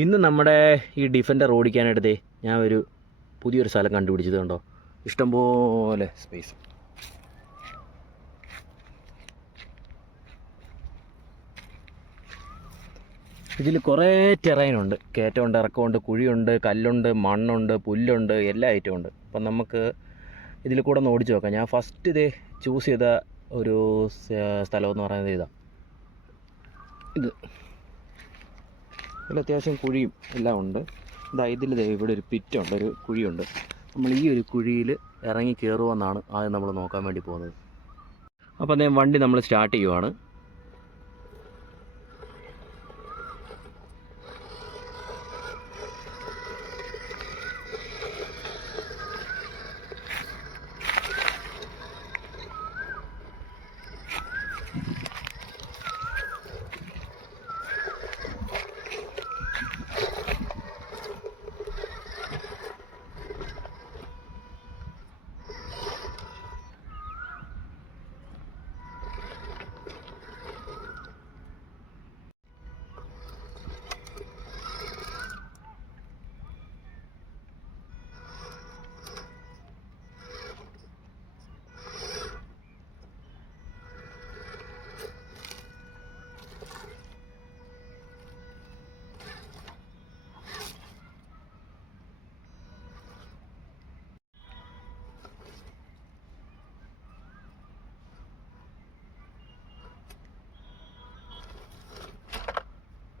ഇന്ന് നമ്മുടെ ഈ ഡിഫൻഡർ ഓടിക്കാനായിട്ട് ഞാൻ ഒരു പുതിയൊരു സ്ഥലം കണ്ടുപിടിച്ചത് കണ്ടോ. ഇഷ്ടംപോലെ സ്പേസ്. ഇതിൽ കുറേ ടെറൈനുണ്ട്. കയറ്റമുണ്ട്, ഇറക്കമുണ്ട്, കുഴിയുണ്ട്, കല്ലുണ്ട്, മണ്ണുണ്ട്, പുല്ലുണ്ട്, എല്ലാ ഐറ്റവും ഉണ്ട്. അപ്പം നമുക്ക് ഇതിൽ കൂടെ ഒന്ന് ഓടിച്ച് നോക്കാം. ഞാൻ ഫസ്റ്റ് ചൂസ് ചെയ്ത ഒരു സ്ഥലമെന്ന് പറയുന്നത് ഇത് ഇതിൽ അത്യാവശ്യം കുഴിയും എല്ലാം ഉണ്ട്. ഇതിൽ ഇവിടെ ഒരു പിറ്റുണ്ട്, ഒരു കുഴിയുണ്ട്. നമ്മൾ ഈ ഒരു കുഴിയിൽ ഇറങ്ങി കയറുമെന്നാണ് ആദ്യം നമ്മൾ നോക്കാൻ വേണ്ടി പോകുന്നത്. അപ്പോൾ വണ്ടി നമ്മൾ സ്റ്റാർട്ട് ചെയ്യുവാണ്.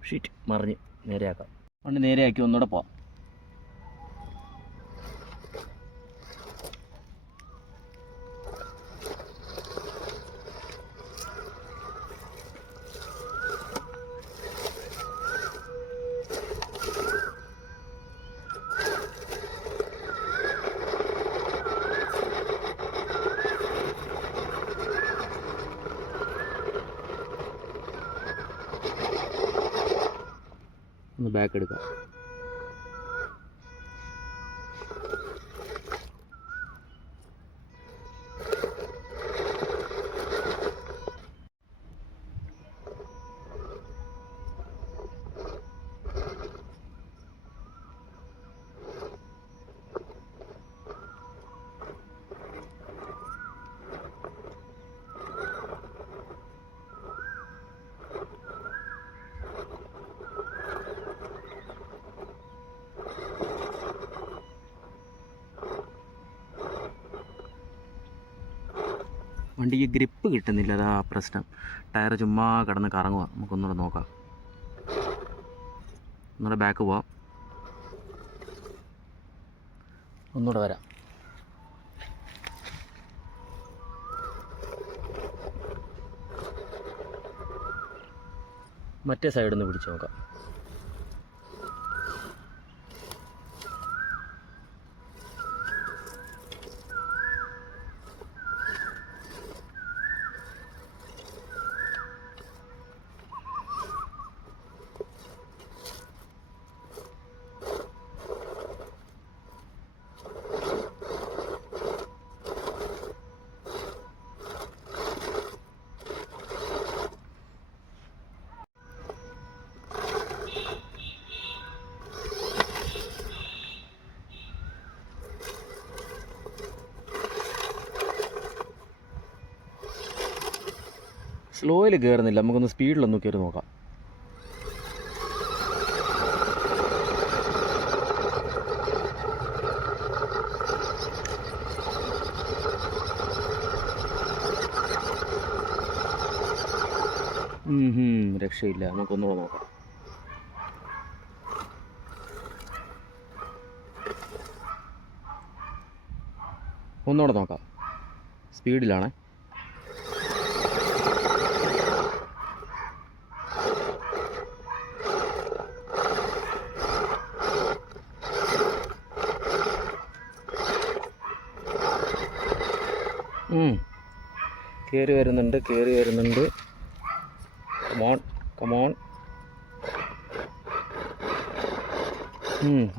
ഷീറ്റ് മറിഞ്ഞ് നേരെയാക്കാം. വണ്ടി നേരെയാക്കി ഒന്നുകൂടെ പോവാം. ഒന്ന് ബാക്ക് എടുക്കാം. വണ്ടിക്ക് ഗ്രിപ്പ് കിട്ടുന്നില്ല, അതാ പ്രശ്നം. ടയർ ചുമ്മാ കിടന്ന് കറങ്ങുക. നമുക്കൊന്നുകൂടെ നോക്കാം. ഒന്നുകൂടെ ബാക്ക് പോവാം. ഒന്നുകൂടെ വരാം. മറ്റേ സൈഡിൽ നിന്ന് പിടിച്ച് നോക്കാം. സ്ലോയിൽ കയറുന്നില്ല, നമുക്കൊന്ന് സ്പീഡിലൊന്ന് കയറി നോക്കാം. രക്ഷയില്ല, നമുക്കൊന്നുകൂടെ നോക്കാം. ഒന്നുകൂടെ നോക്കാം. സ്പീഡിലാണേ. കയറി വരുന്നുണ്ട്. Come on come on.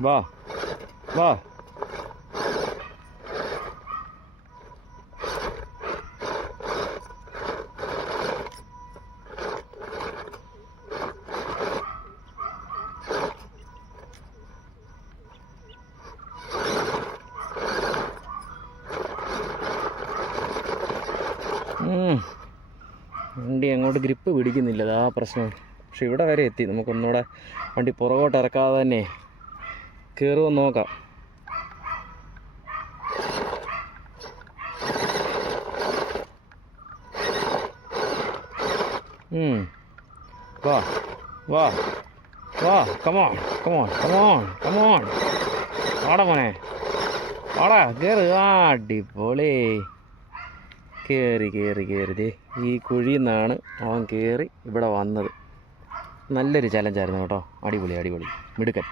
വാ വാ. അങ്ങോട്ട് ഗ്രിപ്പ് പിടിക്കുന്നില്ല, അതാ പ്രശ്നം. പക്ഷെ ഇവിടെ വരെ എത്തി. നമുക്കൊന്നുകൂടെ വണ്ടി പുറകോട്ട് ഇറക്കാതെ തന്നെ കയറുമെന്ന് നോക്കാം. വാ വാ വാ, കമോൺ കമോൺ കമോൺ കമോൺ, വാടാ മോനെ, വാടാ, കയറ്. അടിപൊളി. കയറി കയറി കയറി. ദേ ഈ കുഴിയിൽ നിന്നാണ് അവൻ കയറി ഇവിടെ വന്നത്. നല്ലൊരു ചലഞ്ചായിരുന്നു കേട്ടോ. അടിപൊളി അടിപൊളി, മിടുക്കൻ.